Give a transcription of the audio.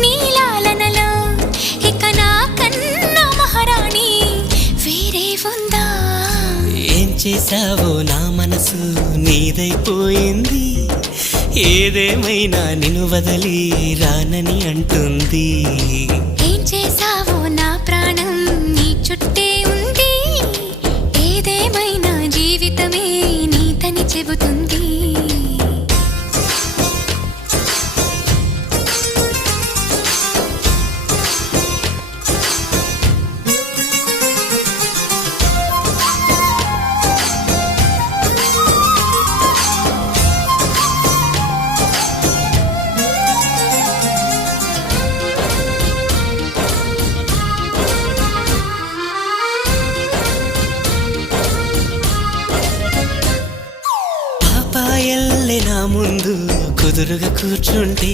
నీలాలనలో ఇక నా కన్నా మహారాణి వేరే ఉందా? ఏం చేసావో నా మనసు నీదైపోయింది, ఏదేమైనా నిన్ను వదలి రానని అంటుంది. ఏం చేసావో నా ప్రాణం నీ చుట్టే ఉంది, ఏదేమైనా జీవితమే నీతని చెబుతుంది. పాపాయల్లే నా ముందు కుదురుగా కూర్చుంటే